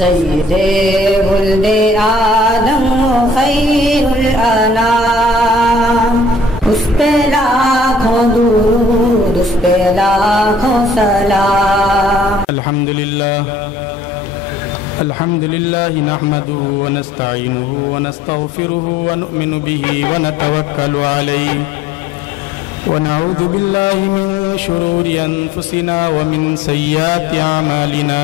سید ولد آدم خیر الانام، اس پہ لاکھوں درود، اس پہ لاکھوں سلام۔ الحمد لله نحمده ونستعينه ونستغفره ونؤمن به ونتوكل عليه ونعوذ بالله من شرور أنفسنا ومن سيئات أعمالنا،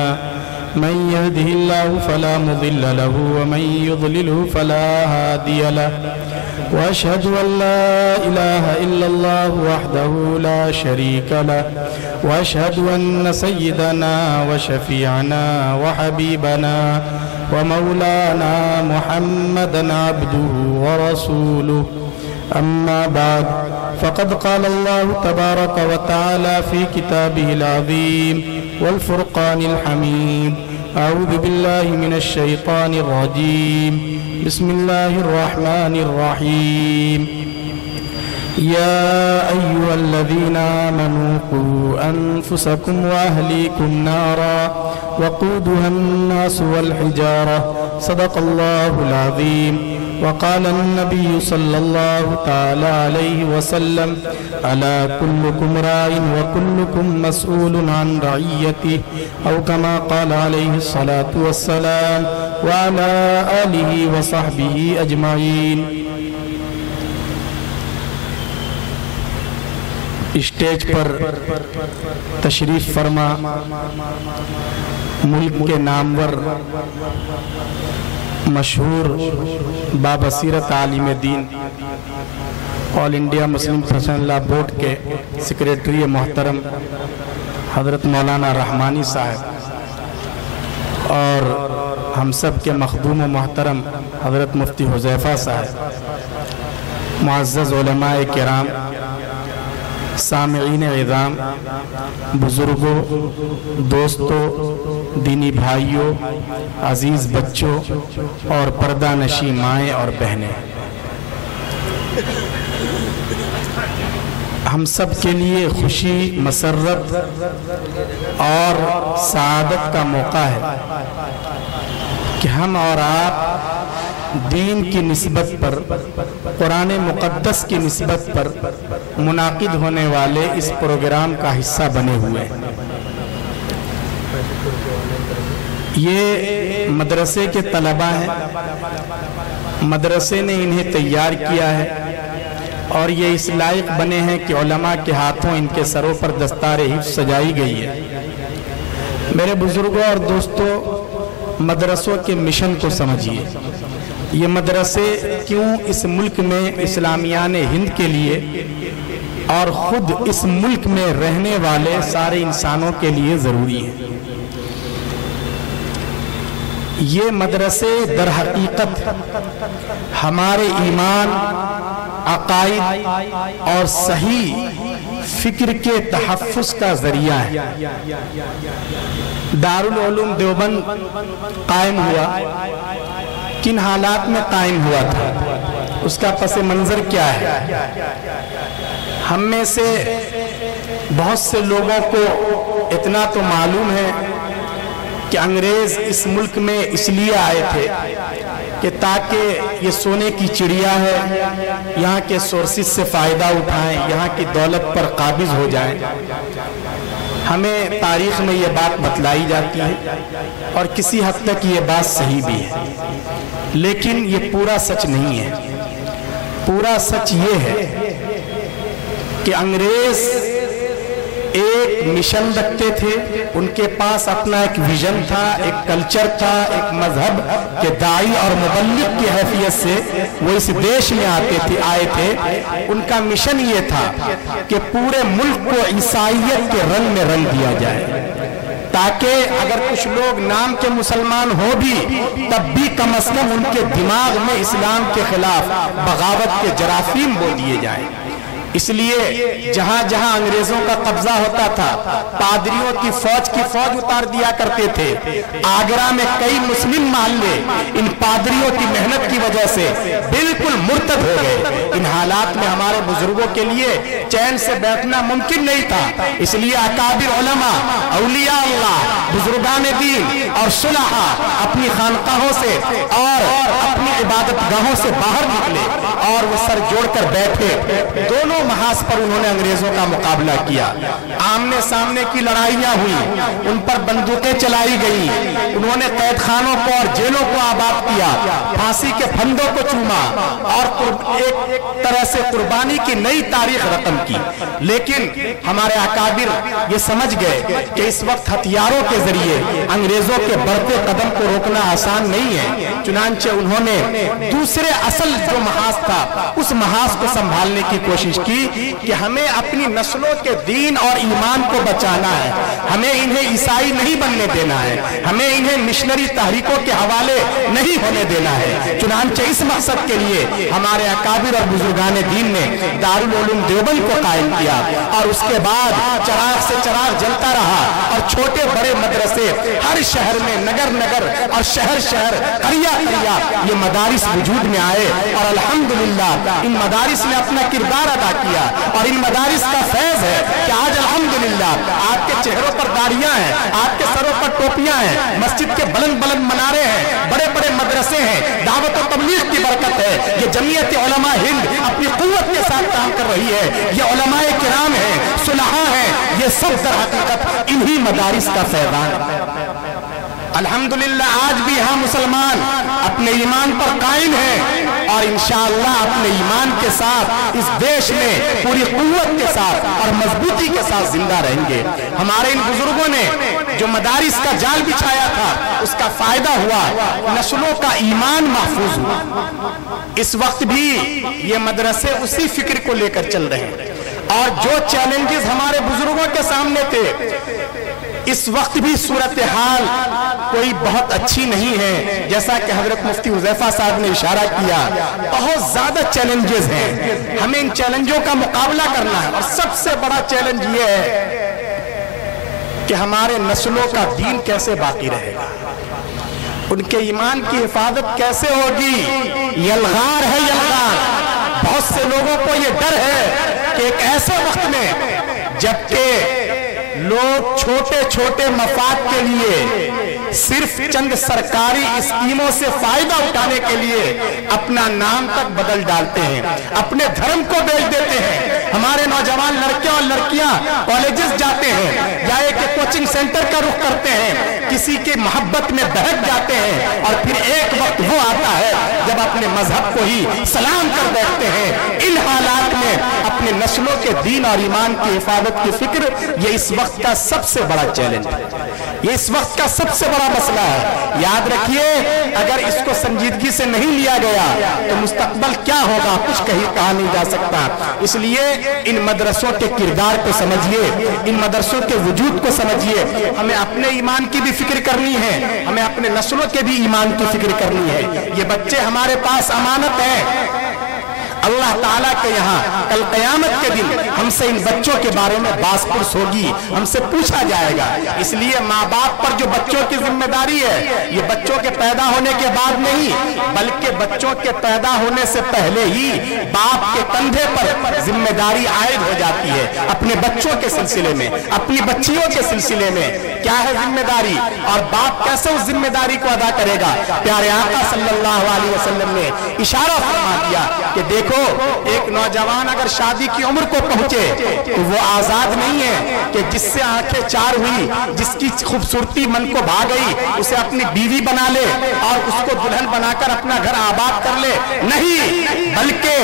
من يهده الله فلا مضل له ومن يضلله فلا هادي له، وأشهد أن لا إله إلا الله وحده لا شريك له، وأشهد أن سيدنا وشفيعنا وحبيبنا ومولانا محمدا عبده ورسوله، أما بعد فقد قال الله تبارك وتعالى في كتابه العظيم والفرقان الحميد: أعوذ بالله من الشيطان الرجيم، بسم الله الرحمن الرحيم، يا أيها الذين آمنوا قوا أنفسكم وأهليكم نارا وقودها الناس والحجارة، صدق الله العظيم. وقال النبي صلى الله تعالى عليه وسلم: ألا كلكم راع وكلكم مسؤول عن رعيته، أو كما قال عليه الصلاة والسلام، وعلى آله وصحبه أجمعين. اسٹیج پر تشریف فرما ملک کے نامور مشہور بابصیرت عالم دین آل انڈیا مسلم پرسنل لا بورڈ کے سیکریٹری محترم حضرت مولانا رحمانی صاحب، اور ہم سب کے مخدوم و محترم حضرت مفتی حذیفہ صاحب، معزز علماء کرام، سامعین عظام، بزرگوں، دوستوں، دینی بھائیوں، عزیز بچوں اور پردہ نشی مائیں اور بہنیں، ہم سب کے لیے خوشی، مسرت اور سعادت کا موقع ہے کہ ہم اور آپ دین کی نسبت پر، قرآن مقدس کی نسبت پر منعقد ہونے والے اس پروگرام کا حصہ بنے ہوئے ہیں۔ یہ مدرسے کے طلباء ہیں، مدرسے نے انہیں تیار کیا ہے اور یہ اس لائق بنے ہیں کہ علماء کے ہاتھوں ان کے سروں پر دستار حفظ سجائی گئی ہے۔ میرے بزرگوں اور دوستوں، مدرسوں کے مشن کو سمجھیے۔ یہ مدرسے کیوں اس ملک میں اسلامیان ہند کے لیے اور خود اس ملک میں رہنے والے سارے انسانوں کے لیے ضروری ہیں؟ یہ مدرسے در حقیقت ہمارے ایمان، عقائد اور صحیح فکر کے تحفظ کا ذریعہ ہے۔ دارالعلوم دیوبند قائم ہوا، کن حالات میں قائم ہوا تھا؟ اس کا پس منظر کیا ہے؟ ہم میں سے بہت سے لوگوں کو اتنا تو معلوم ہے کہ انگریز اس ملک میں اس لیے آئے تھے کہ تاکہ یہ سونے کی چڑیا ہے، یہاں کے سورسز سے فائدہ اٹھائیں، یہاں کی دولت پر قابض ہو جائیں۔ ہمیں تاریخ میں یہ بات بتلائی جاتی ہے اور کسی حد تک یہ بات صحیح بھی ہے، لیکن یہ پورا سچ نہیں ہے۔ پورا سچ یہ ہے کہ انگریز ایک مشن رکھتے تھے، ان کے پاس اپنا ایک ویژن تھا، ایک کلچر تھا، ایک مذہب کے داعی اور مبلغ کی حیثیت سے وہ اس دیش میں آئے تھے۔ ان کا مشن یہ تھا کہ پورے ملک کو عیسائیت کے رنگ میں رنگ دیا جائے، تاکہ اگر کچھ لوگ نام کے مسلمان ہو بھی تب بھی کم از کم ان کے دماغ میں اسلام کے خلاف بغاوت کے جراثیم بو دیے جائیں۔ इसलिए जहां जहां अंग्रेजों का कब्जा होता था, पादरियों की फौज उतार दिया करते थे। आगरा में कई मुस्लिम मोहल्ले इन पादरियों की मेहनत की वजह से बिल्कुल मुर्तद हो गए। इन हालात में हमारे बुजुर्गों के लिए चैन से बैठना मुमकिन नहीं था। इसलिए अकाबिर उलमा, औलिया अल्लाह, बुजुर्गान दीन और सुलहा अपनी खानकाहों से और अपनी इबादतगाहों से बाहर निकले और वो सर जोड़कर बैठे। दोनों महाज पर उन्होंने अंग्रेजों का मुकाबला किया। आमने सामने की लड़ाइयां हुई, उन पर बंदूकें चलाई गई, उन्होंने कैद खानों को और जेलों को आबाद किया, फांसी के फंदों को चूमा और एक तरह से कुर्बानी की नई तारीख रकम की। लेकिन हमारे अकाबिर ये समझ गए कि इस वक्त हथियारों के जरिए अंग्रेजों के बढ़ते कदम को रोकना आसान नहीं है। चुनांचे उन्होंने दूसरे असल जो महाज था उस महाज को संभालने की कोशिश की कि हमें अपनी नस्लों के दीन और ईमान को बचाना है, हमें इन्हें ईसाई नहीं बनने देना है, हमें इन्हें मिशनरी तहरीकों के हवाले नहीं होने देना है। चुनांचे इस मकसद के लिए हमारे अकाबिर और बुजुर्गान दीन ने दारुल उलूम देवबंद को कायम किया और उसके बाद चिराग से चिराग जलता रहा और छोटे बड़े मदरसे हर शहर में, नगर नगर और शहर शहर, करिया करिया ये मदारिस वजूद में आए और अल्हम्दुलिल्लाह इन मदारिस ने अपना किरदार अदा किया। और इन मदारिस का फैज है कि आज अल्हम्दुलिल्लाह आपके चेहरों पर दाढ़ियां हैं, आपके सरों पर टोपियां हैं, मस्जिद के बुलंद बुलंद मनारे हैं, बड़े बड़े मदरसे हैं, दावत और तबलीग की बरकत है। ये जमीयत उलमा हिंद अपनी कुव्वत के साथ काम कर रही है। ये उलमाए किराम हैं, सुलहा हैं, ये सब दर हकीकत इन्हीं मदारिस का फैज़ान है। अल्हम्दुलिल्लाह आज भी यहाँ मुसलमान अपने ईमान पर कायम हैं और इंशाअल्लाह अपने ईमान के साथ इस देश में पूरी कुव्वत के साथ और मजबूती के साथ जिंदा रहेंगे। हमारे इन बुजुर्गों ने जो मदारिस का जाल बिछाया था उसका फायदा हुआ, नस्लों का ईमान महफूज हुआ। इस वक्त भी ये मदरसे उसी फिक्र को लेकर चल रहे हैं और जो चैलेंजेस हमारे बुजुर्गों के सामने थे इस वक्त भी सूरत हाल कोई बहुत अच्छी नहीं है। जैसा कि हजरत मुफ्ती हुज़ैफा साहब ने इशारा किया, बहुत ज्यादा चैलेंजेस हैं, हमें इन चैलेंजों का मुकाबला करना है। और सबसे बड़ा चैलेंज ये है कि हमारे नस्लों का दीन कैसे बाकी रहेगा, उनके ईमान की हिफाजत कैसे होगी। यलगार है यलगार। बहुत से लोगों को ये डर है कि एक ऐसे वक्त में जबकि लोग छोटे छोटे मफाद के लिए सिर्फ चंद सरकारी स्कीमों से फायदा उठाने के लिए अपना नाम तक बदल डालते हैं, अपने धर्म को बेच देते हैं। हमारे नौजवान लड़के और लड़कियां कॉलेजेस जाते हैं या एक कोचिंग सेंटर का रुख करते हैं, किसी के मोहब्बत में बहक जाते हैं और फिर एक वक्त वो आता है जब अपने मजहब को ही सलाम कर बैठते हैं। इन हालात में अपने नस्लों के दीन और ईमान की हिफाजत की फिक्र ये इस वक्त का सबसे बड़ा चैलेंज है, ये इस वक्त का सबसे बड़ा मसला है। याद रखिए, अगर इसको संजीदगी से नहीं लिया गया तो मुस्तकबल क्या होगा कुछ कहा नहीं जा सकता। इसलिए इन मदरसों के किरदार को समझिए, इन मदरसों के वजूद को समझिए। हमें अपने ईमान की भी फिक्र करनी है, हमें अपने नस्लों के भी ईमान की फिक्र करनी है। ये बच्चे हमारे पास अमानत है। अल्लाह ताला के यहाँ कल क़यामत के दिन हमसे इन बच्चों के बारे में बासपुरस होगी, हमसे पूछा जाएगा। इसलिए माँ बाप पर जो बच्चों की जिम्मेदारी है, ये बच्चों के पैदा होने के बाद नहीं बल्कि बच्चों के पैदा होने से पहले ही बाप के कंधे पर जिम्मेदारी आयद हो जाती है। अपने बच्चों के सिलसिले में, अपनी बच्चियों के सिलसिले में क्या है जिम्मेदारी और बाप कैसे उस जिम्मेदारी को अदा करेगा। प्यारे आका सल्लल्लाहु अलैहि वसल्लम ने इशारा फरमा दिया कि देखो, एक नौजवान अगर शादी की उम्र को पहुंचे तो वो आजाद नहीं है कि जिससे आंखें चार हुई, जिसकी खूबसूरती मन को भा गई, उसे अपनी बीवी बना ले और उसको दुल्हन बनाकर अपना घर आबाद कर ले। नहीं, बल्कि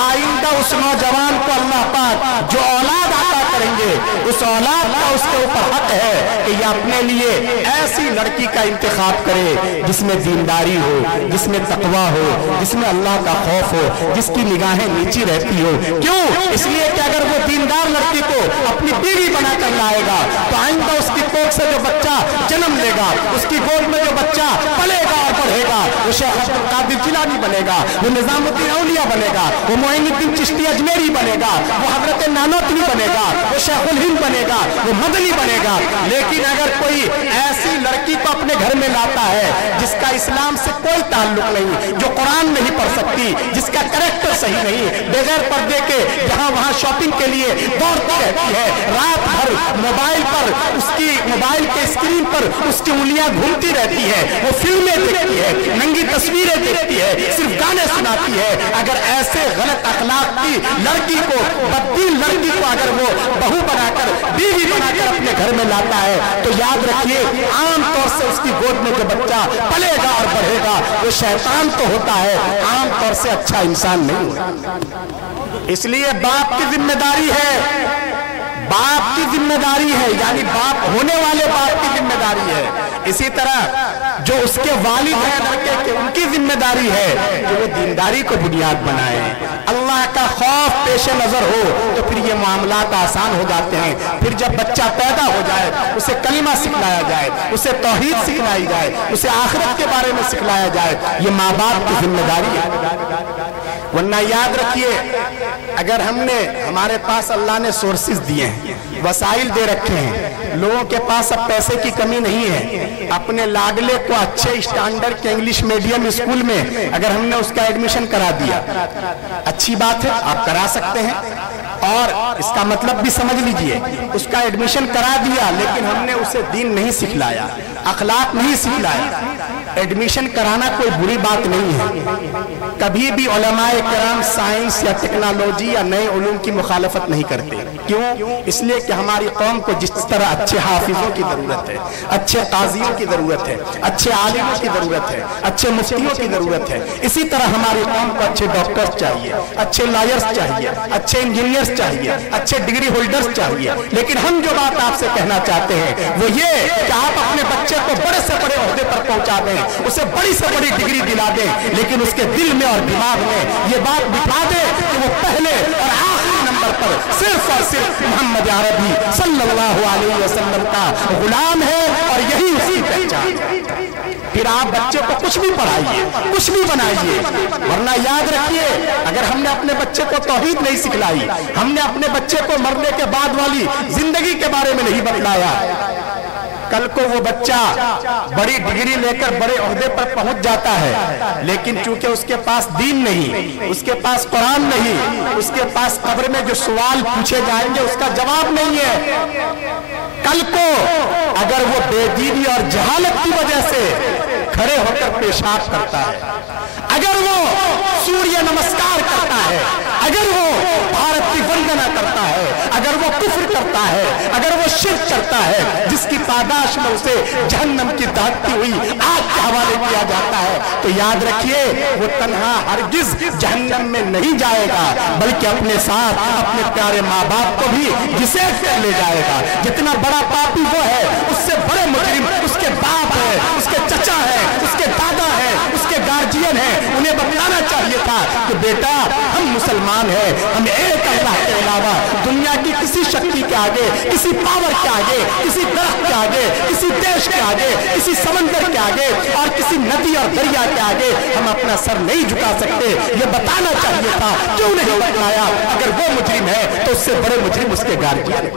आइंदा उस नौजवान को अल्लाह पाक जो औलाद अता करेंगे उस औलाद का उसके ऊपर हक है कि ये अपने लिए ऐसी लड़की का इंतखाब करे जिसमें दीनदारी हो, जिसमें तकवा हो, जिसमें अल्लाह का खौफ हो, जिसकी निगाहें नीची रहती हो। क्यों? इसलिए कि अगर वो दीनदार लड़की को अपनी बीवी बनाकर लाएगा तो आइंदा उसकी कोख से जो बच्चा जन्म लेगा, उसकी गोद में जो बच्चा पलेगा और बढ़ेगा, وہ شیخ عبد القادر جیلانی بنے گا, وہ نظام الدین اولیاء بنے گا, وہ معین الدین چشتی اجمیری بنے گا, وہ حضرت نانوتوی بنے گا, وہ شیخ الہند بنے گا, وہ مدنی بنے گا. لیکن اگر کوئی ایسی لڑکی کو اپنے گھر میں لاتا ہے جس کا اسلام سے کوئی تعلق نہیں, جو قرآن نہیں پڑھ سکتی, جس کا کریکٹر صحیح نہیں, بغیر پردے کے جہاں وہاں شاپنگ کے لیے دوڑتی رہتی ہے, رات بھر موبائل پر اس کی موبائل کے اسکرین پر اس کی انگلیاں گھومتی رہتی ہے, وہ فلمیں دیکھتی ہے, ننگی تصویریں دیکھتی ہے, صرف گانے سناتی ہے. اگر ایسے غلط اخلاق کی لڑکی کو, بددین لڑکی کو اگر وہ بہو بنا کر, بیوی بنا کر اپنے گھر میں لاتا ہے تو یاد رکھیے عام طور سے اس کی گود میں جو بچہ پلے گا اور بڑھے گا وہ شیطان تو ہوتا ہے, عام طور سے اچھا انسان نہیں ہوتا. اس لیے باپ کی ذمہ داری ہے, باپ کی ذمہ داری ہے, یعنی باپ ہونے والے باپ کی ذمہ داری ہے. اسی طرح جو اس کے والد ہیں لڑکے کے, ان کی ذمہ داری ہے کہ وہ دینداری کو بنیاد بنائیں, اللہ کا خوف پیش نظر ہو تو پھر یہ معاملات آسان ہو جاتے ہیں. پھر جب بچہ پیدا ہو جائے اسے کلمہ سکھلایا جائے, اسے توحید سکھلائی جائے, اسے آخرت کے بارے میں سکھلایا جائے, یہ ماں باپ کی ذمہ داری ہے. ورنہ یاد رکھیے اگر ہم نے, ہمارے پاس اللہ نے سورسز دیے ہیں, وسائل دے رکھے ہیں, لوگوں کے پاس اب پیسے کی کمی نہیں ہے, اپنے لاڈلے کو اچھے اسٹینڈرڈ کے انگلش میڈیم اسکول میں اگر ہم نے اس کا ایڈمیشن کرا دیا, اچھی بات ہے, آپ کرا سکتے ہیں, اور اس کا مطلب بھی سمجھ لیجئے, اس کا ایڈمیشن کرا دیا لیکن ہم نے اسے دین نہیں سکھلایا, اخلاق نہیں سکھلایا. ایڈمیشن کرانا کوئی بری بات نہیں ہے, کبھی بھی علماء کرام سائنس یا ٹیکنالوجی یا نئے علوم کی مخالفت نہیں کرتے. کیوں؟ اس لیے کہ ہماری قوم کو جس طرح اچھے حافظوں کی ضرورت ہے, اچھے قاضیوں کی ضرورت ہے, اچھے عالموں کی ضرورت ہے, اچھے مفتیوں کی ضرورت ہے, اسی طرح ہماری قوم کو اچھے ڈاکٹرز چاہیے, اچھے لائرز چاہیے, اچھے انجینئرز چاہیے, اچھے ڈگری ہولڈرز چاہیے. لیکن ہم جو بات آپ سے کہنا چاہتے ہیں وہ یہ کہ آپ اپنے بچے کو بڑے سے بڑے عہدے پر پہنچا دیں, اسے بڑی سے بڑی ڈگری دلا دیں, لیکن اس کے دل میں اور دماغ میں یہ بات بٹھا دیں کہ وہ پہلے اور آخری نمبر پر صرف اور صرف محمد عربی صلی اللہ علیہ وسلم کا غلام ہے اور یہی اس کی پہچان ہے. پھر آپ بچے کو کچھ بھی پڑھائیے, کچھ بھی بنائیے, ورنہ یاد رکھیے اگر ہم نے اپنے بچے کو توحید نہیں سکھلائی, ہم نے اپنے بچے کو مرنے کے بعد والی زندگی کے بارے میں نہیں بتلایا, کل کو وہ بچہ بڑی ڈگری لے کر بڑے عہدے پر پہنچ جاتا ہے لیکن چونکہ اس کے پاس دین نہیں, اس کے پاس قرآن نہیں, اس کے پاس قبر میں جو سوال پوچھے جائیں گے اس کا جواب نہیں ہے, کل کو اگر وہ بے دینی اور جہالت کی وجہ سے کھڑے ہو کر پیشاب کرتا ہے, اگر وہ سوریہ نمسکار کرتا ہے, اگر وہ بھارت کی وندنا کرتا ہے, اگر وہ کفر کرتا ہے, اگر وہ شرک کرتا ہے جس کی پاداش میں اسے جہنم کی دہتی ہوئی آگ کے حوالے کیا جاتا ہے, تو یاد رکھیے وہ تنہا ہرگز جہنم میں نہیں جائے گا بلکہ اپنے ساتھ اپنے پیارے ماں باپ کو بھی گھسیٹ کر لے جائے گا. جتنا بڑا پاپی وہ ہے اس سے بڑے مجرم اس کے باپ ہے, اس کے چچا ہے, اس کے دادا ہے, اس کے گارجین ہے. انہیں بتانا چاہیے تھا کہ بیٹا ہم مسلمان ہیں, ہم ایک اللہ کے علاوہ دنیا کی کسی شکتی کے آگے, کسی پاور کے آگے, کسی درخت کے آگے, کسی دیش کے آگے, کسی سمندر کے آگے اور کسی ندی اور دریا کے آگے ہم اپنا سر نہیں جھکا سکتے. یہ بتانا چاہیے تھا, کیوں نہیں بتایا؟ اگر وہ مجرم ہے تو اس سے بڑے مجرم اس کے گارجین.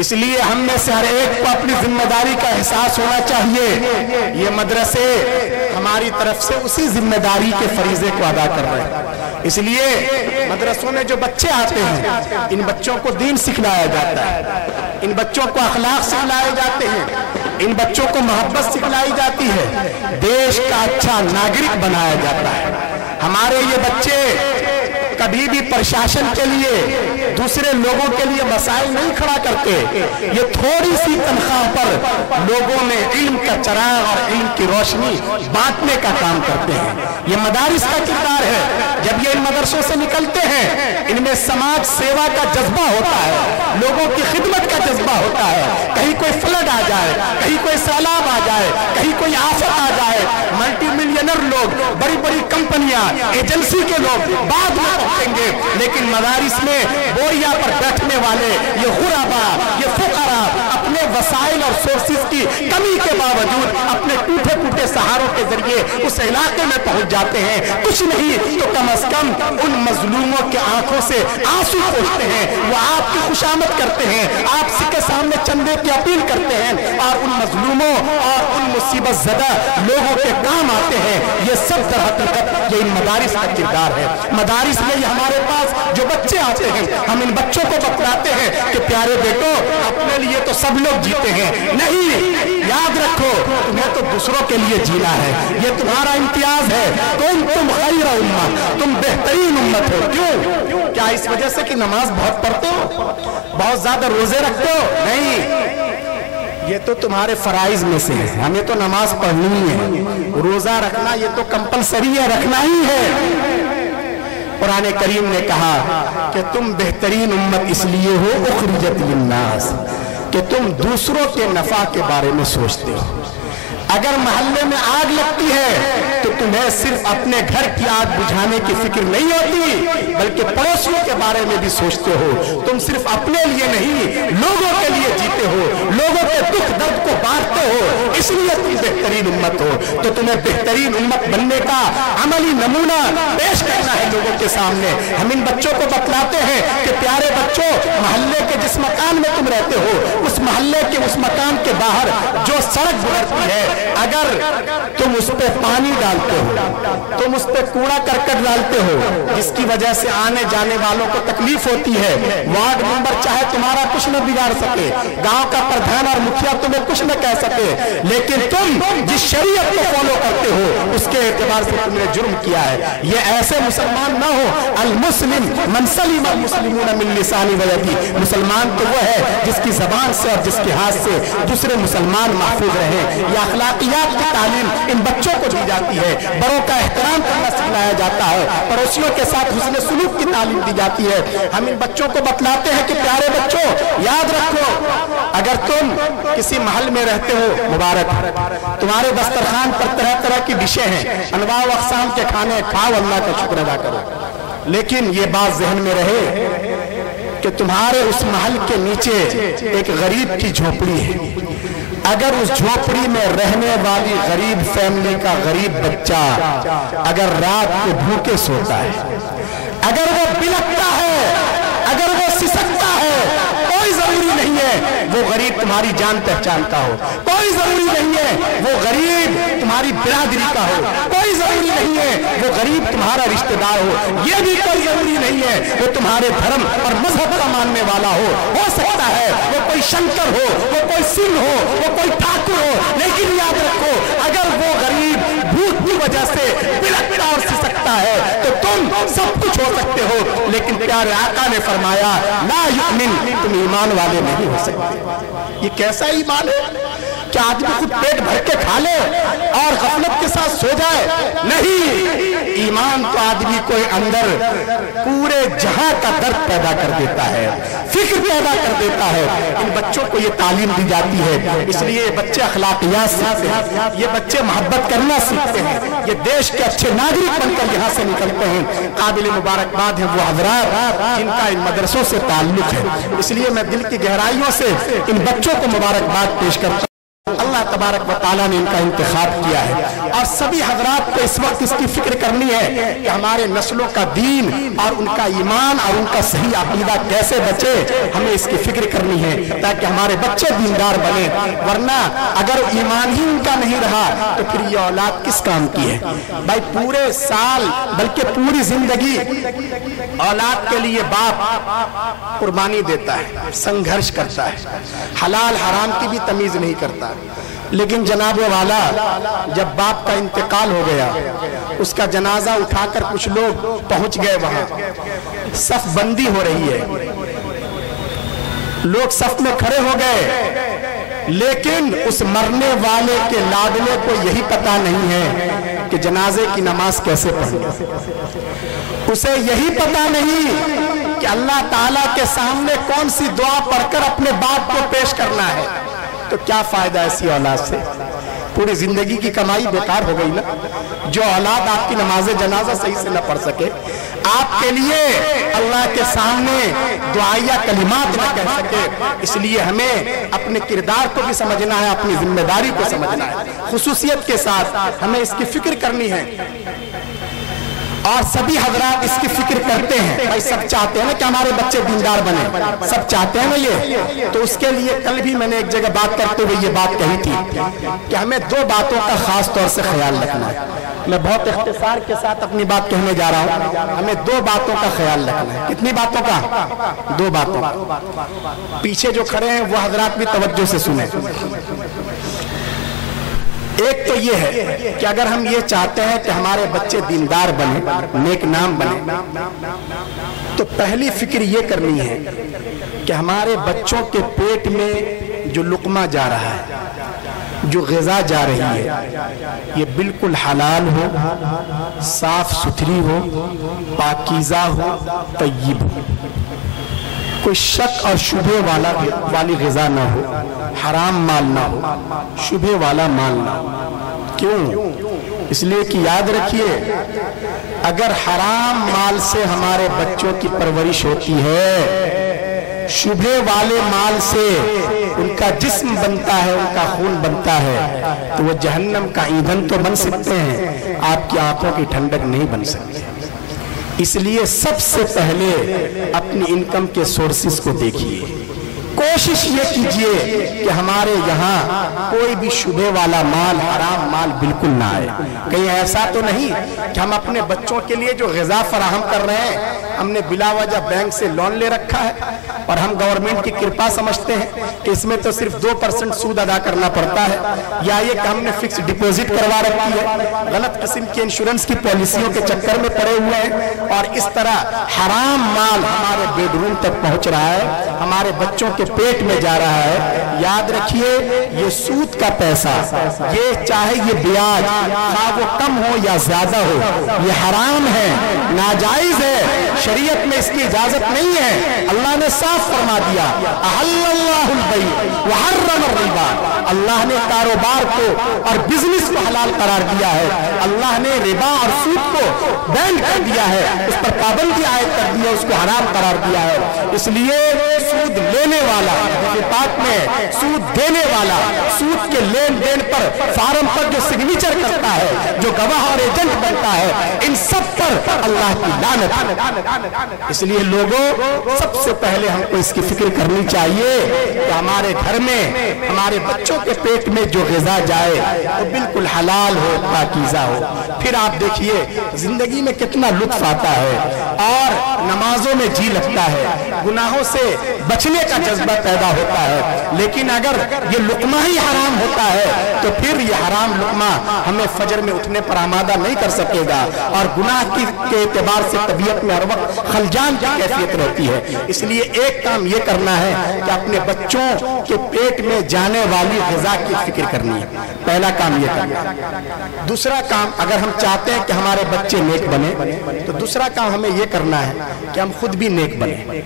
اس لیے ہم میں سے ہر ایک کو اپنی ذمہ داری کا احساس ہونا چاہیے. یہ مدرسے ہماری طرف سے اسی ذمہ داری کے فریضے کو ادا کر رہے ہیں. اس لیے مدرسوں میں جو بچے آتے ہیں ان بچوں کو دین سکھلایا جاتا ہے, ان بچوں کو اخلاق سکھلائے جاتے ہیں, ان بچوں کو محبت سکھلائی جاتی ہے, دیش کا اچھا ناگرک بنایا جاتا ہے. ہمارے یہ بچے کبھی بھی پرشاسن کے لیے, دوسرے لوگوں کے لیے مسائل نہیں کھڑا کرتے. یہ تھوڑی سی تنخواہ پر لوگوں میں علم کا چراغ اور علم کی روشنی بانٹنے کا کام کرتے ہیں. یہ مدارس کا کردار ہے. جب یہ ان مدرسوں سے نکلتے ہیں ان میں سماج سیوا کا جذبہ ہوتا ہے, لوگوں کی خدمت کا جذبہ ہوتا ہے. کہیں کوئی فلڈ آ جائے, کہیں کوئی سیلاب آ جائے, کہیں کوئی آفت آ جائے, ملٹی ملینر لوگ, بڑی بڑی کمپنیاں, ایجنسی کے لوگ بعد میں پہنچیں گے, لیکن مدارس میں بوریا پر بیٹھنے والے یہ غربا, یہ فقراء اپنے वसाइल और सोर्सेज की कमी के बावजूद अपने टूटे फूटे सहारों के जरिए उस इलाके में पहुंच जाते हैं। कुछ नहीं तो कम से कम उन मजलूमों के आंखों से आंसू पोंछते हैं, वो आपकी खुशामद करते हैं, आपके सामने चंदे की अपील करते हैं और उन मजलूमों और उन मुसीबत ज़दा लोगों के काम आते हैं। ये सब दर हकीकत ये इन मदारिस का किरदार है। मदारिस में हमारे पास जो बच्चे आते हैं, हम इन बच्चों को बतलाते हैं कि प्यारे बेटो, अपने लिए तो सब लोग जीते हैं, नहीं, याद रखो तुम्हें तो दूसरों के लिए जीना है, ये तुम्हारा इम्तियाज है। तुम खैर उम्मत, तुम बेहतरीन उम्मत हो। क्यों? क्या इस वजह से कि नमाज बहुत पढ़ते हो, बहुत ज्यादा रोजे रखते हो? नहीं, ये तो तुम्हारे फराइज में से है। हमें तो नमाज पढ़नी है, रोजा रखना ये तो कंपलसरी है, रखना ही है। कुरान करीम ने कहा कि तुम बेहतरीन उम्मत इसलिए हो उखरिजत लिन्नास कि तुम दूसरों के नफा के बारे में सोचते हो। अगर मोहल्ले में आग लगती है तो तुम्हें सिर्फ अपने घर की आग बुझाने की फिक्र नहीं होती, बल्कि पड़ोसियों के बारे में भी सोचते हो। तुम सिर्फ अपने लिए नहीं, लोगों के लिए जीते हो, लोगों के दुख दर्द को बांटते हो, इसलिए तुम बेहतरीन उम्मत हो। तो तुम्हें बेहतरीन उम्मत बनने का अमली नमूना पेश करना है लोगों के सामने। हम इन बच्चों को बतलाते हैं कि प्यारे बच्चों, मोहल्ले के जिस मकान में तुम रहते हो, उस मोहल्ले के उस मकान के बाहर जो सड़क गुजरती है, अगर तुम उस पे पानी डालते हो, तुम उस पे कूड़ा करकट डालते हो, जिसकी वजह से आने जाने वालों को तकलीफ होती है, वार्ड मेंबर चाहे तुम्हारा कुछ न बिगाड़ सके, गांव का प्रधान और मुखिया तुम्हें कुछ न कह सके, लेकिन तुम जिस शरीयत को फॉलो करते हो उसके एतबार से तुमने जुर्म किया है। ये ऐसे मुसलमान ना हो, अल मुस्लिम मन सलिम अल मुस्लिमून मिन लिसानी व यदी, मुसलमान तो वो है जिसकी जबान से और जिसके हाथ से दूसरे मुसलमान महफूज रहे। या अखलाकियात की तालीम इन बच्चों को दी जाती है, बड़ों का एहतराम करना सिखाया जाता है, पड़ोसियों के साथ हुस्न सुलूक की तालीम दी जाती है। हम इन बच्चों को बतलाते हैं कि प्यारे बच्चों, याद रखो, अगर तुम किसी महल में रहते हो, मुबारक, तुम्हारे दस्तरखान पर तरह तरह की डिशें हैं, अनवा व अक़साम के खाने खाओ, अल्लाह का शुक्र अदा करो, लेकिन ये बात ज़हन में रहे कि तुम्हारे उस महल के नीचे एक गरीब की झोपड़ी है। अगर उस झोपड़ी में रहने वाली गरीब फैमिली का गरीब बच्चा अगर रात को भूखे सोता है, अगर वो बिलखता है, अगर वो सिसकता है, कोई जरूरी नहीं है वो गरीब तुम्हारी जान पहचानता हो, कोई जरूरी नहीं है वो गरीब तुम्हारी बिरादरी का हो, कोई जरूरी नहीं है वो गरीब तुम्हारा रिश्तेदार हो, ये भी कोई जरूरी नहीं है वो तुम्हारे धर्म और मजहब का मानने वाला हो सकता है वो कोई शंकर हो, वो कोई सिंह हो, वो कोई ठाकुर हो, लेकिन याद रखो, अगर वो गरीब भूख की वजह से बिलखता और सिसकता है तो तुम सब कुछ हो सकते हो, लेकिन प्यारे आका ने फरमाया ला युमिन, तुम ईमान वाले नहीं हो सकते। ये कैसा ईमान है? क्या आदमी खुद पेट भर के खा ले और गफलत के साथ सो जाए? नहीं, ईमान तो आदमी को अंदर पूरे जहां का दर्द पैदा कर देता है, फिक्र पैदा कर देता है। इन बच्चों को ये तालीम दी जाती है, इसलिए बच्चे अखलाकियात सीखते हैं, ये बच्चे मोहब्बत करना सीखते हैं, ये देश के अच्छे नागरिक बनकर यहाँ से निकलते हैं। काबिल मुबारकबाद है वो हज़रात जिनका इन मदरसों से ताल्लुक है, इसलिए मैं दिल की गहराइयों से इन बच्चों को मुबारकबाद पेश करता हूं। अल्लाह तबारक व तआला ने इनका इंतखाब किया है और सभी हजरात को इस वक्त इसकी फिक्र करनी है कि हमारे नस्लों का दीन और उनका ईमान और उनका सही अकीदा कैसे बचे, हमें इसकी फिक्र करनी है ताकि हमारे बच्चे दीनदार बने। वरना अगर ईमान ही उनका नहीं रहा तो फिर ये औलाद किस काम की है? भाई पूरे साल बल्कि पूरी जिंदगी औलाद के लिए बाप कुर्बानी देता है, संघर्ष करता है, हलाल हराम की भी तमीज नहीं करता, लेकिन जनाब वाला जब बाप का इंतकाल हो गया, उसका जनाजा उठाकर कुछ लोग पहुंच गए वहां, सफ बंदी हो रही है, लोग सफ में खड़े हो गए, लेकिन उस मरने वाले के लाडले को यही पता नहीं है कि जनाजे की नमाज कैसे पढ़नी, उसे यही पता नहीं कि अल्लाह ताला के सामने कौन सी दुआ पढ़कर अपने बाप को पेश करना है। तो क्या फायदा ऐसी औलाद से? पूरी जिंदगी की कमाई बेकार हो गई ना। जो औलाद आपकी नमाज जनाजा सही से न पढ़ सके, आपके लिए अल्लाह के सामने दुआया कलिमात न कह सके, इसलिए हमें अपने किरदार को भी समझना है, अपनी जिम्मेदारी को समझना है, खुसूसियत के साथ हमें इसकी फिक्र करनी है। और सभी हजरात इसकी फिक्र करते हैं, भाई सब चाहते हैं ना कि हमारे बच्चे दीनदार बने, सब चाहते हैं ना ये। तो उसके लिए कल भी मैंने एक जगह बात करते हुए ये बात कही थी कि हमें दो बातों का खास तौर से ख्याल रखना है। मैं बहुत इख्तिसार के साथ अपनी बात कहने जा रहा हूँ। हमें दो बातों का ख्याल रखना है। कितनी बातों का? दो बातों का। पीछे जो खड़े हैं वो हजरात भी तवज्जो से सुने। एक तो ये है कि अगर हम ये चाहते हैं कि हमारे बच्चे दीनदार बने, नेक नाम बने, तो पहली फिक्र ये करनी है कि हमारे बच्चों के पेट में जो लुकमा जा रहा है, जो ग़िज़ा जा रही है, ये बिल्कुल हलाल हो, साफ सुथरी हो, पाकीज़ा हो, तय्यब हो, कोई शक और शुबे वाली ग़िज़ा ना हो, हराम माल ना हो, शुबे वाला माल ना हो। क्यों? इसलिए कि याद रखिए, अगर हराम माल से हमारे बच्चों की परवरिश होती है, शुबे वाले माल से उनका जिस्म बनता है, उनका खून बनता है, तो वो जहन्नम का ईंधन तो बन सकते हैं, आपकी आंखों की ठंडक नहीं बन सकती। इसलिए सबसे पहले अपनी इनकम के सोर्सेस को देखिए। कोशिश ये कीजिए कि हमारे यहाँ कोई भी शुबे वाला माल, हराम माल बिल्कुल ना आए। कहीं ऐसा तो नहीं कि हम अपने बच्चों के लिए जो ग़िज़ा फराहम कर रहे हैं, हमने बिला वजह बैंक से लोन ले रखा है और हम गवर्नमेंट की कृपा समझते हैं कि इसमें तो सिर्फ 2% सूद अदा करना पड़ता है, या ये कि हमने फिक्स डिपॉजिट करवा रखी है, गलत किस्म की इंश्योरेंस की पॉलिसियों के चक्कर में पड़े हुए हैं, और इस तरह हराम माल हमारे बेडरूम तक पहुंच रहा है, हमारे बच्चों के पेट में जा रहा है। याद रखिए, ये सूद का पैसा, ये चाहे ये ब्याज खा वो कम हो या ज्यादा हो, ये हराम है, नाजायज है, शरीयत में इसकी इजाजत नहीं है। अल्लाह ने साफ फरमा दिया, अहल्लल्लाहुल बै' व हर्रमर रिबा। अल्लाह ने कारोबार को और बिजनेस को हलाल करार दिया है, अल्लाह ने रिबा और सूद को बैन कर दिया है, उस पर पाबंदी आयद कर दी है, उसको हराम करार दिया है। इसलिए सूद लेने वाला, पाक में सूद देने वाला, सूद के लेन देन पर फार्म पर जो सिग्नेचर करता है, जो गवाह और एजेंट बनता है, इन सब पर अल्लाह की लानत। इसलिए लोगों, सबसे पहले हमको इसकी फिक्र करनी चाहिए कि हमारे घर में हमारे बच्चों के पेट में जो ग़िज़ा जाए वो बिल्कुल हलाल हो, पाकीज़ा हो। फिर आप देखिए जिंदगी में कितना लुत्फ आता है और नमाजों में जी लगता है, गुनाहों से बचने का जज्बा पैदा होता है। लेकिन अगर ये लुकमा ही हराम होता है तो फिर ये हराम लुकमा हमें फजर में उठने पर आमादा नहीं कर सकेगा, और गुनाह के एतबार से तबीयत में हर वक्त खलजान की कैफियत रहती है। इसलिए एक काम ये करना है कि अपने बच्चों के पेट में जाने वाली ग़िज़ा की फिक्र करनी है, पहला काम ये करना है। दूसरा काम, अगर हम चाहते हैं कि हमारे बच्चे नेक बने, तो दूसरा काम हमें ये करना है कि हम खुद भी नेक बने।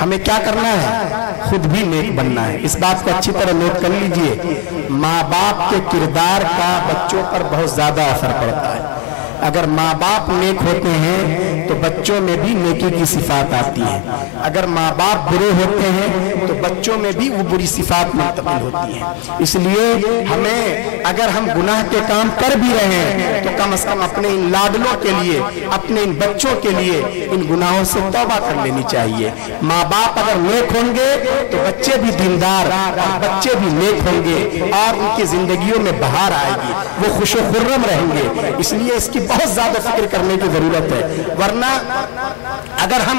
हमें क्या करना है? खुद भी नेक बनना है। इस बात को अच्छी तरह नोट कर लीजिए, माँ बाप के किरदार का बच्चों पर बहुत ज्यादा असर पड़ता है। अगर माँ बाप नेक होते हैं तो बच्चों में भी नेकी की सिफात आती है, अगर माँ बाप बुरे होते हैं तो बच्चों में भी वो बुरी सिफात मुंतकिल होती है। इसलिए हमें, अगर हम गुनाह के काम कर भी रहे हैं तो कम से कम अपने इन लाडलों के लिए, अपने इन बच्चों के लिए इन गुनाहों से तौबा कर लेनी चाहिए। माँ बाप अगर नेक होंगे तो बच्चे भी दीनदार और बच्चे भी नेक होंगे और उनकी जिंदगियों में बहार आएगी, वो खुशो खुर्रम रहेंगे। इसलिए इसकी बहुत ज्यादा फिक्र करने की जरूरत है, वरना अगर हम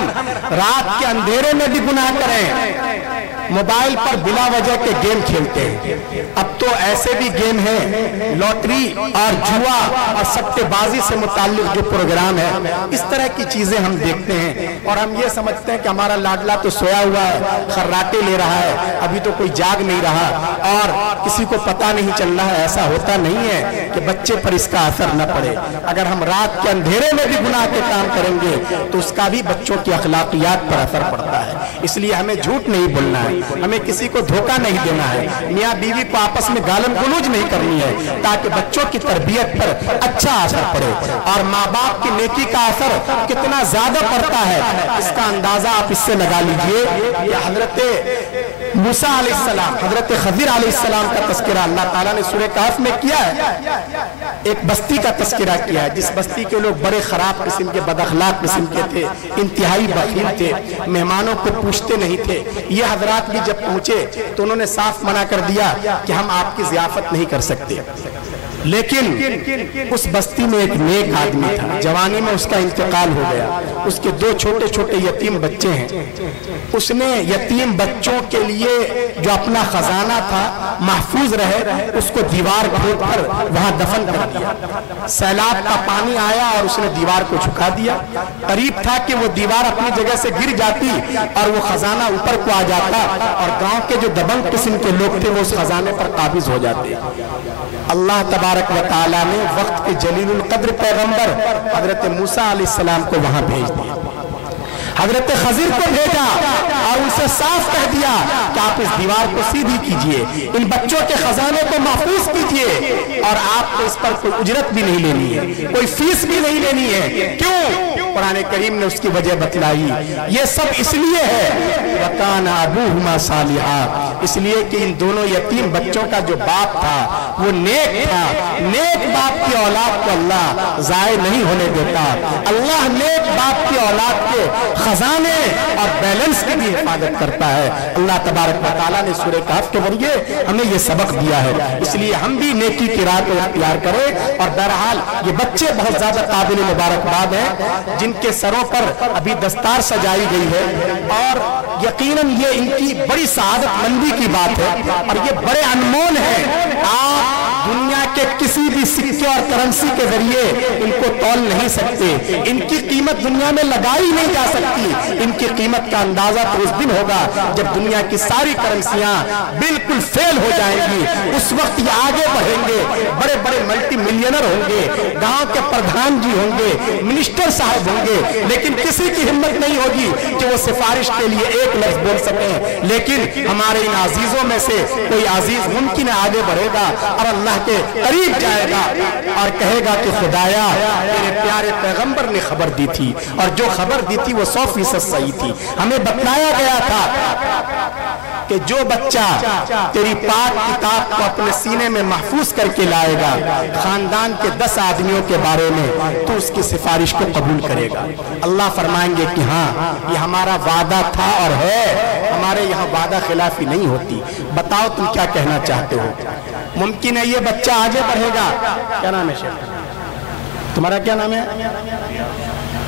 रात के अंधेरे में भी गुनाह करें, मोबाइल पर बिला वजह के गेम खेलते हैं, अब तो ऐसे भी गेम हैं, लॉटरी और जुआ और सट्टेबाजी से मुताल्लिक जो प्रोग्राम है, इस तरह की चीजें हम देखते हैं और हम ये समझते हैं कि हमारा लाडला तो सोया हुआ है, खर्राटे ले रहा है, अभी तो कोई जाग नहीं रहा और किसी को पता नहीं चल रहा है। ऐसा होता नहीं है कि बच्चे पर इसका असर न पड़े। अगर हम रात के अंधेरे में भी गुनाह के काम करेंगे तो उसका भी बच्चों की अखलाकियात पर असर पड़ता है। اس لیے ہمیں جھوٹ نہیں بولنا ہے, ہمیں کسی کو دھوکہ نہیں دینا ہے, میاں بیوی کو آپس میں گالم گلوچ نہیں کرنی ہے تاکہ بچوں کی تربیت پر اچھا اثر پڑے. اور ماں باپ کی نیکی کا اثر کتنا زیادہ پڑتا ہے اس کا اندازہ آپ اس سے لگا لیجئے کہ حضرت موسیٰ علیہ السلام, حضرت خضر علیہ السلام کا تذکرہ اللہ تعالیٰ نے سورہ کہف میں کیا ہے. ایک بستی کا تذکرہ کیا ہے جس بستی کے لوگ بڑے خراب قسم کے, بد اخلاق قسم کے تھے, انتہائی بخیل تھے, مہمانوں کو پوچھتے نہیں تھے. یہ حضرات بھی جب پہنچے تو انہوں نے صاف منع کر دیا کہ ہم آپ کی ضیافت نہیں کر سکتے. لیکن اس بستی میں ایک نیک آدمی تھا, جوانی میں اس کا انتقال ہو گیا, اس کے 2 چھوٹے چھوٹے یتیم بچے ہیں. اس نے یتیم بچوں کے لیے جو اپنا خزانہ تھا محفوظ رہے اس کو دیوار کھود کر وہاں دفن کر دیا. سیلاب کا پانی آیا اور اس نے دیوار کو جھکا دیا. قریب تھا کہ وہ دیوار اپنی جگہ سے گر جاتی اور وہ خزانہ اوپر کو آ جاتا اور گاؤں کے جو دبنگ قسم کے لوگ تھے وہ اس خزانے پر قابض ہو جاتے. اللہ تبارک و تعالیٰ نے وقت کے جلیل القدر پیغمبر حضرت موسیٰ علیہ السلام کو وہاں بھیج دیا. حضرت خضر کو بھیجا اور ان سے صاف کہہ دیا کہ آپ اس دیوار کو سیدھی کیجئے, ان بچوں کے خزانے کو محفوظ کیجئے اور آپ کو اس پر کوئی اجرت بھی نہیں لینی ہے, کوئی فیس بھی نہیں لینی ہے. کیوں؟ قرآن کریم نے اس کی وجہ بتلائی. یہ سب اس لیے ہے وَكَانَ أَبُوهُمَا صَالِحًا, اس لیے کہ ان دونوں یتیم بچوں کا جو باپ تھا وہ نیک تھا. نیک باپ کی اولاد کو اللہ ضائع نہیں ہونے دیتا. اللہ نیک باپ کی اولاد کے خزانے اور بیلنس کی بھی حفاظت کرتا ہے. اللہ تبارک و تعالیٰ نے سورہ کہف کے ذریعے ہمیں یہ سبق دیا ہے. اس لیے ہم بھی نیکی کی راہ کو اختیار کریں. اور بہرحال یہ بچے بہت زیادہ قابل مبارکباد ہیں جن کے سروں پر ابھی دستار سجائی گئی ہے, اور یقیناً یہ ان کی بڑی سعادت مندی کی بات ہے اور یہ بڑے انمول ہیں. آپ دنیا کے کسی بھی سکے اور کرنسی کے ذریعے ان کو تول نہیں سکتے. ان کی قیمت دنیا میں لگائی نہیں جا سکتی. ان کی قیمت کا اندازہ تو اس دن ہوگا جب دنیا کی ساری کرنسیاں بالکل فیل ہو جائیں گی. اس وقت یہ آگے بڑھیں گے, بڑے بڑے ملٹی ملینر ہوں گے, گاؤں کے پردھان جی ہوں گے, منسٹر صاحب ہوں گے, لیکن کسی کی ہمت نہیں ہوگی کہ وہ سفارش کے لیے ایک لفظ بول سکیں. لیکن ہمارے ان عزیزوں میں سے کوئی عزیز ممکن ہے آگے بڑھے گا اور اللہ کے قریب جائے گا اور کہے گا کہ خدایا میرے پیارے پیغمبر نے خبر دی تھی اور جو خبر دی تھی وہ 100% صحیح تھی. ہمیں بتلایا گیا تھا کہ جو بچہ تیری پاک کتاب کو اپنے سینے میں محفوظ کر کے لائے گا خاندان کے 10 آدمیوں کے بارے میں تو اس کی سفارش کو قبول کرے گا. اللہ فرمائیں گے کہ ہاں یہ ہمارا وعدہ تھا اور ہے, ہمارے یہاں وعدہ خلافی نہیں ہوتی. بتاؤ تم کیا کہنا چاہتے ہو. ممکن ہے یہ بچہ آگے بڑھے گا. کیا نام ہے شیخ تمہارا, کیا نام ہے؟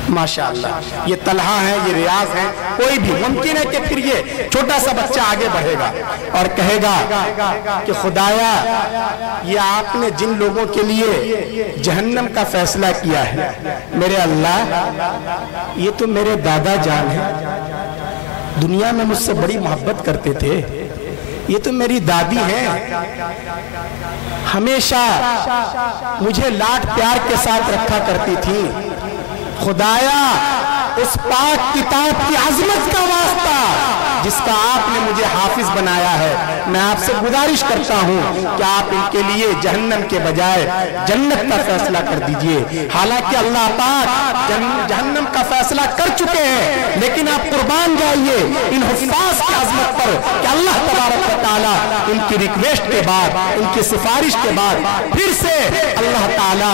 ماشاءاللہ یہ طلحہ ہیں, یہ ریاض ہیں. کوئی بھی ممکن ہے کہ پھر یہ چھوٹا سا بچہ آگے بڑھے گا اور کہے گا کہ خدایا یہ آپ نے جن لوگوں کے لیے جہنم کا فیصلہ کیا ہے میرے اللہ یہ تو میرے دادا جان ہیں, دنیا میں مجھ سے بڑی محبت کرتے تھے. یہ تو میری دادی ہیں, ہمیشہ مجھے لاڈ پیار کے ساتھ رکھا کرتی تھی. خدایا اس پاک کتاب کی عظمت کا واسطہ جس کا آپ نے مجھے حافظ بنایا ہے میں آپ سے گزارش کرتا ہوں کہ آپ ان کے لیے جہنم کے بجائے جنت کا فیصلہ کر دیجئے. حالانکہ اللہ پاک جہنم کا فیصلہ کر چکے ہیں, لیکن آپ قربان جائیے ان حفاظ کی عظمت پر کہ اللہ تبارک و تعالیٰ ان کی ریکویسٹ کے بعد, ان کی سفارش کے بعد پھر سے اللہ تعالیٰ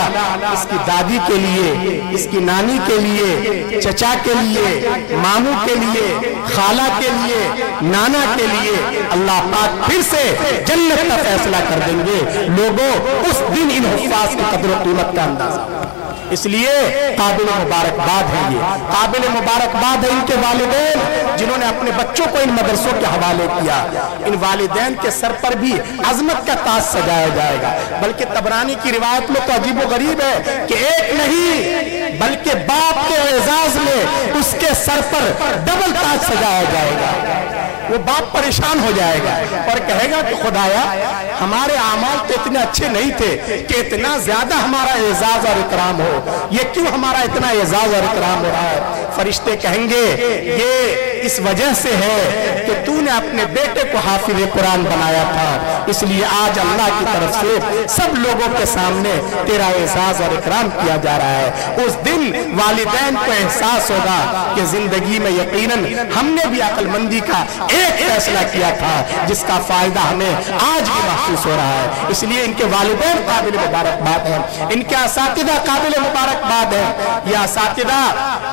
اس کی دادی کے لیے, اس کی نانی کے لیے, چچا کے لیے, ماموں کے لیے, خالہ کے لیے, نانا کے لیے اللہ پاک پھر سے جنت کا فیصلہ کر دیں گے. لوگوں اس دن ان حفاظ کی قدر و قیمت کا اندازہ. اس لیے قابل مبارکباد ہے, یہ قابل مبارکباد ہے ان کے والدین جنہوں نے اپنے بچوں کو ان مدرسوں کے حوالے کیا. ان والدین کے سر پر بھی عظمت کا تاج سجایا جائے گا. بلکہ طبرانی کی روایت میں تو عجیب و غریب ہے کہ ایک نہیں بلکہ باپ کے اعزاز میں اس کے سر پر ڈبل تاج سجایا جائے گا. وہ باپ پریشان ہو جائے گا اور کہے گا کہ خدایا ہمارے اعمال تو اتنے اچھے نہیں تھے کہ اتنا زیادہ ہمارا اعزاز اور اکرام ہو. یہ کیوں ہمارا اتنا اعزاز اور اکرام ہو رہا ہے؟ فرشتے کہیں گے یہ इस वजह से है कि तूने अपने बेटे को हाफिज कुरान बनाया था, इसलिए आज अल्लाह की तरफ से सब लोगों के सामने तेरा एहसास और इकराम किया जा रहा है। उस दिन वालिदैन को एहसास होगा कि जिंदगी में यकीनन हमने भी अक्लमंदी का एक फैसला किया था जिसका फायदा हमें आज भी महसूस हो रहा है। इसलिए इनके वालिदैन काबिल मुबारकबाद है, इनके असातिदा काबिल मुबारकबाद है। ये असातिदा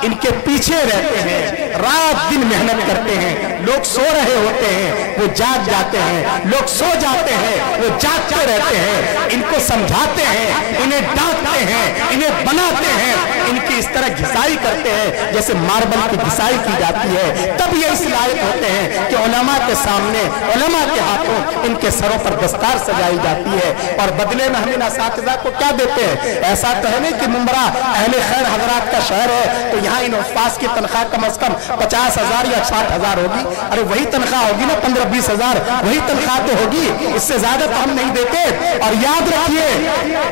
इनके पीछे रहते हैं, रात दिन मेहनत करते हैं। लोग सो रहे होते हैं वो जाग जाते हैं, लोग सो जाते हैं वो जागते रहते हैं। इनको समझाते हैं, इन्हें डांटते हैं, इन्हें बनाते हैं, इनकी इस तरह घिसाई करते हैं जैसे मार्बल की घिसाई की जाती है। तब ये इस लायक होते हैं कि उलमा के सामने, उलमा के हाथों इनके सरों पर दस्तार सजाई जाती है। और बदले में हम इन असातिज़ा को क्या देते हैं? ऐसा तो है नहीं कि मुंबरा अहले खैर हजरात का शहर है तो यहाँ इन उस्ताद की तनख्वाह कम से कम 50,000 या 60,000 होगी। अरे वही तनख्वाह होगी ना, 15-20 हजार, वही तनख्वाह तो होगी, इससे ज्यादा तो हम नहीं देते। और याद रखिए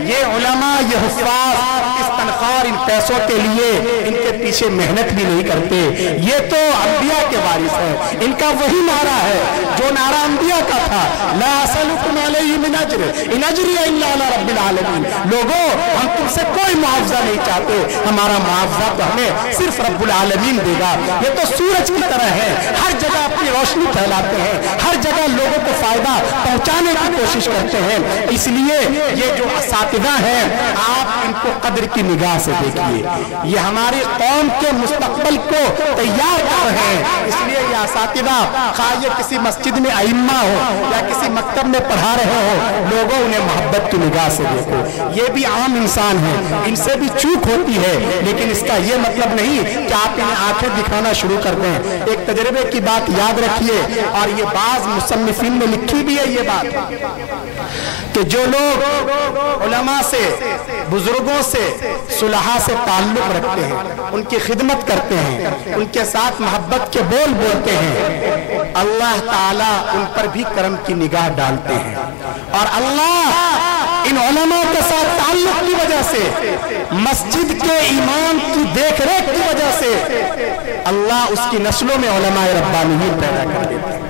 ये उलमा, ये हुफ्फाज इस तनख्वाह और इन पैसों के लिए इनके पीछे मेहनत भी नहीं करते। ये तो अंबिया के वारिस है, इनका वही नारा है जो नारा अंबिया का था, ला असलुकुम अलैहि मिन अज्र इन अज्रिया इल्ला अला रब्बिल आलमीन। लोगों, हम तुमसे कोई मुआवजा नहीं चाहते, हमारा मुआवजा तो हमें सिर्फ रब्बुल आलमीन देगा। ये तो सूरज की तरह है, हर जगह अपनी रोशनी फैलाते हैं, हर जगह लोगों को फायदा पहुंचाने की कोशिश करते हैं। इसलिए ये जो असातिज़ा हैं, आप इनको कदर की निगाह से देखिए, ये हमारी कौम के मुस्तकबिल को तैयार कर रहे हैं। इसलिए ये असातिज़ा, खा ये किसी मस्जिद में अइम्मा हो या किसी मकतब में पढ़ा रहे हो, लोगों उन्हें मोहब्बत की निगाह से देखो। ये भी आम इंसान है, इनसे भी चूक होती है, लेकिन इसका ये मतलब नहीं कि आप इन्हें आंखें दिखाना शुरू कर दें। एक तजर्बे की बात याद रखिए, और ये बाज मुसन्निफीन में लिखी भी है ये बात कि जो लोग उलमा से, बुजुर्गों से, सुलहा से ताल्लुक रखते हैं, उनकी खिदमत करते हैं, उनके साथ मोहब्बत के बोल बोलते हैं, अल्लाह ताला उन पर भी करम की निगाह डालते हैं। और अल्लाह इन उलमा के साथ ताल्लुक की वजह से, मस्जिद के इमाम की देखरेख की वजह से अल्लाह उसकी नस्लों में उलमाए रब्बानीयीन पैदा कर देते हैं।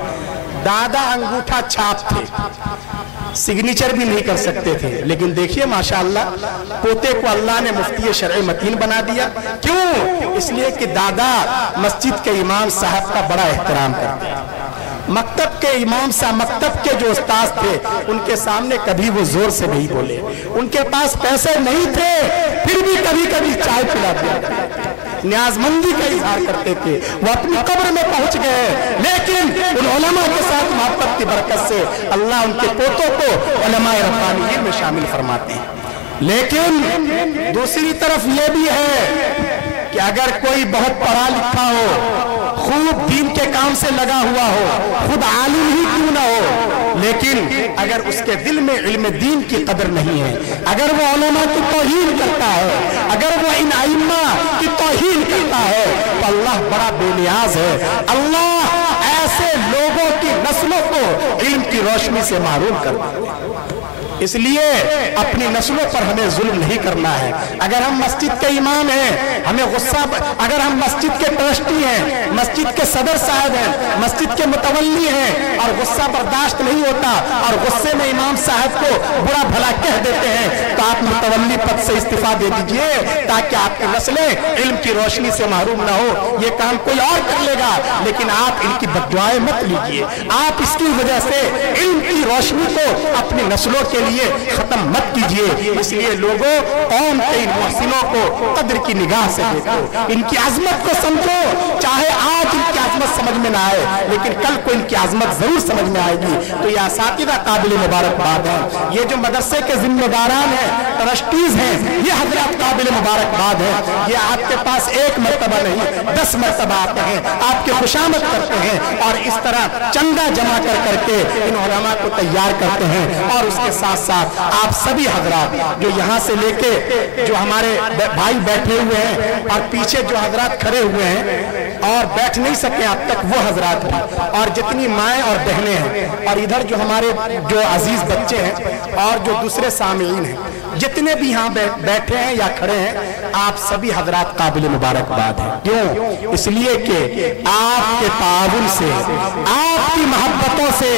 दादा अंगूठा छाप थे, सिग्नेचर भी नहीं कर सकते थे, लेकिन देखिए माशाअल्लाह पोते को अल्लाह ने मुफ्ती शरई मतीन बना दिया। क्यों? इसलिए कि दादा मस्जिद के इमाम साहब का बड़ा एहतराम करते हैं। मकतब के इमाम साहब, मकतब के जो उस्ताद थे, उनके सामने कभी वो जोर से नहीं बोले। उनके पास पैसे नहीं थे, फिर भी कभी कभी चाय पिला दिया, न्याजमंदी का इजहार करते थे। वो अपनी कब्र में पहुंच गए, लेकिन उन उलमा के साथ मोहब्बत की बरकत से अल्लाह उनके पोतों को उलमाए रब्बानीयीन में शामिल फरमाते हैं। लेकिन दूसरी तरफ ये भी है कि अगर कोई बहुत पढ़ा लिखा हो, खूब दीन के काम से लगा हुआ हो, खुद आलिम ही क्यों ना हो, लेकिन अगर उसके दिल में इल्म दीन की कदर नहीं है, अगर वो उलमा की तौहीन करता है, अगर वो इन अइम्मा की तौहीन करता है, तो अल्लाह बड़ा बेनियाज है। अल्लाह ऐसे लोगों की नस्लों को इल्म की रोशनी से महरूम कर देता है। इसलिए अपनी नस्लों पर हमें जुल्म नहीं करना है। अगर हम मस्जिद के इमाम हैं, हमें गुस्सा, अगर हम मस्जिद के ट्रस्टी हैं, मस्जिद के सदर साहब हैं, मस्जिद के मुतवल्ली हैं, और गुस्सा बर्दाश्त नहीं होता और गुस्से में इमाम साहब को बुरा भला कह देते हैं, तो आप मुतवल्ली पद से इस्तीफा दे दीजिए, ताकि आपकी नस्लें इल्म की रोशनी से महरूम ना हो। ये काम कोई और कर लेगा, लेकिन आप इनकी बद्दुआएं मत लीजिए। आप इसकी वजह से इल्म की रोशनी को अपनी नस्लों के लिए खत्म मत कीजिए। इसलिए लोगों, कौम के इन मुहसिनों को कद्र की निगाह से देखो, इनकी अजमत को समझो। चाहे आज इनकी अजमत समझ में ना आए, लेकिन कल को इनकी अजमत जरूर समझ में आएगी। तो ये असातिज़ा काबिल मुबारकबाद है। ये जो मदरसे के जिम्मेदारान हैं, ट्रस्टीज हैं, ये हजरत काबिल मुबारकबाद है। ये आपके पास एक मरतबा नहीं 10 मरतबा आते हैं, आपके खुशामद करते हैं, और इस तरह चंदा जमा कर करके इन उलमा को तैयार करते हैं। और उसके साथ साथ आप सभी हजरात जो यहाँ से लेके जो हमारे भाई बैठे हुए हैं, और पीछे जो हजरात खड़े हुए हैं और बैठ नहीं सके अब तक, वो हजरात भी, और जितनी माएँ और बहनें हैं, और इधर जो हमारे जो अजीज बच्चे हैं, और जो दूसरे सामीन हैं, जितने भी यहाँ बैठे हैं या खड़े हैं, آپ سبھی حضرات قابل مبارکباد ہیں. کیوں؟ اس لیے کہ آپ کے تعاون سے، آپ کی محبتوں سے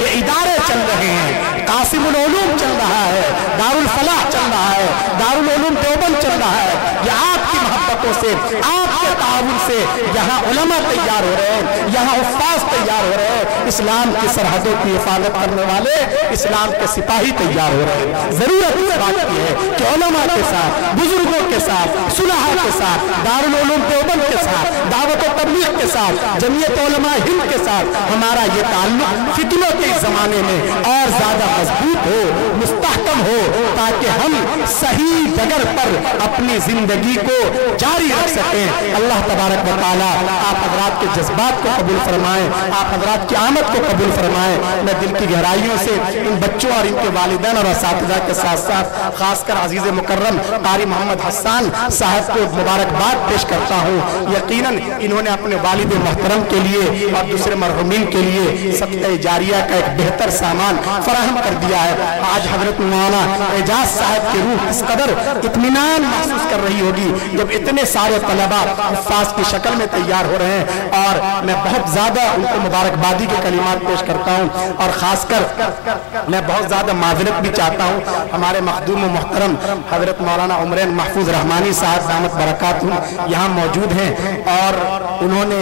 یہ ادارے چل رہے ہیں. قاسم العلوم چل رہا ہے، دارالفلاح چل رہا ہے، دارالعلوم دیوبند چل رہا ہے. یہ آپ کی محبتوں سے، آپ کے تعاون سے یہاں علماء تیار ہو رہے ہیں، یہاں حفاظ تیار ہو رہے ہیں، اسلام کی سرحدوں کی حفاظت کرنے والے اسلام کے سپاہی تیار ہو رہے ہیں. ضرورت اس بات کی ہے کہ علماء کے ساتھ، بزرگوں کے ساتھ، صلحاء کے ساتھ، دارالعلوم دیوبند کے ساتھ، دعوت و تبلیغ کے ساتھ، جمعیت علماء ہند کے ساتھ ہمارا یہ تعلق فتنوں کے زمانے میں اور زیادہ مضبوط ہو، مستحکم ہو، تاکہ ہم صحیح ڈگر پر اپنی زندگی کو جاری رکھ سکیں. اللہ تبارک و تعالیٰ آپ حضرات کے جذبات کو قبول فرمائیں، آپ حضرات کی آمد کو قبول فرمائیں. میں دل کی گہرائیوں سے ان بچوں اور ان کے والدین اور اساتذہ کے ساتھ ساتھ خاص کر عزیز مکرم قاری محمد حسان صاحب کو مبارکباد پیش کرتا ہوں. یقیناً انہوں نے اپنے والد محترم کے لیے اور دوسرے مرحومین کے لیے صدقہ جاریہ کا ایک بہتر سامان فراہم کر دیا ہے. آج حضرت مولانا اعجاز صاحب کی روح اس قدر اطمینان محسوس کر رہی ہوگی جب اتنے سارے طلباء حفاظ کی شکل میں تیار ہو رہے ہیں. اور میں بہت زیادہ ان کو مبارکبادی کے کلمات پیش کرتا ہوں. اور خاص کر میں بہت زیادہ معذرت بھی چاہتا ہوں. ہمارے مخدوم و محترم حضرت مولانا عمرین محفوظ رحمانی صاحب دامت برکاتہ یہاں موجود ہیں اور انہوں نے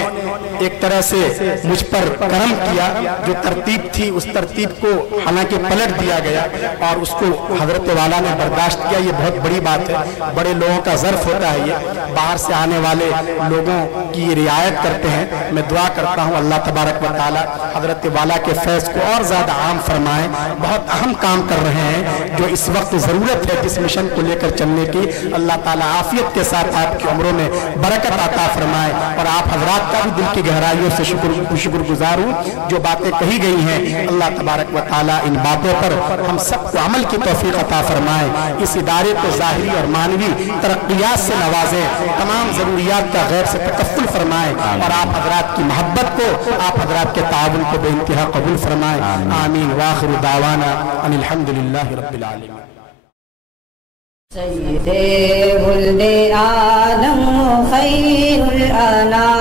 ایک طرح سے مجھ پر کرم کیا. جو ترتیب تھی اس ترتیب کو حالانکہ پلٹ دیا گیا اور اس کو حضرت والا نے برداشت کیا. یہ بہت بڑی بات ہے. بڑے لوگوں کا ظرف ہوتا ہے. یہ باہر سے آنے والے لوگوں کی رعایت کرتے ہیں. میں دعا کرتا ہوں اللہ تبارک و تعالی حضرت والا کے فیض کو اور زیادہ عام فرمائیں. بہت اہم کام کر رہے ہیں جو اس وقت ضرورت ہے جس مشن کو لے کر چلنے کی. اللہ تعالیٰ عافیت کے ساتھ آپ کی عمروں میں برکت عطا فرمائے. اور آپ حضرات کا بھی دل کی گہرائیوں سے شکر گزار ہوں. جو باتیں کہی گئی ہیں اللہ تبارک و تعالیٰ ان باتوں پر ہم سب کو عمل کی توفیق عطا فرمائے. اس ادارے کو ظاہری اور معنوی ترقیات سے نوازیں. تمام ضروریات کا غیر سے تکفل فرمائے اور آپ حضرات کی محبت کو، آپ حضرات کے تعاون کو بے انتہا قبول فرمائے. آمین. وآخر دعوانا ان الحمدللہ رب العالمین. سید ولد آدم خیر الانام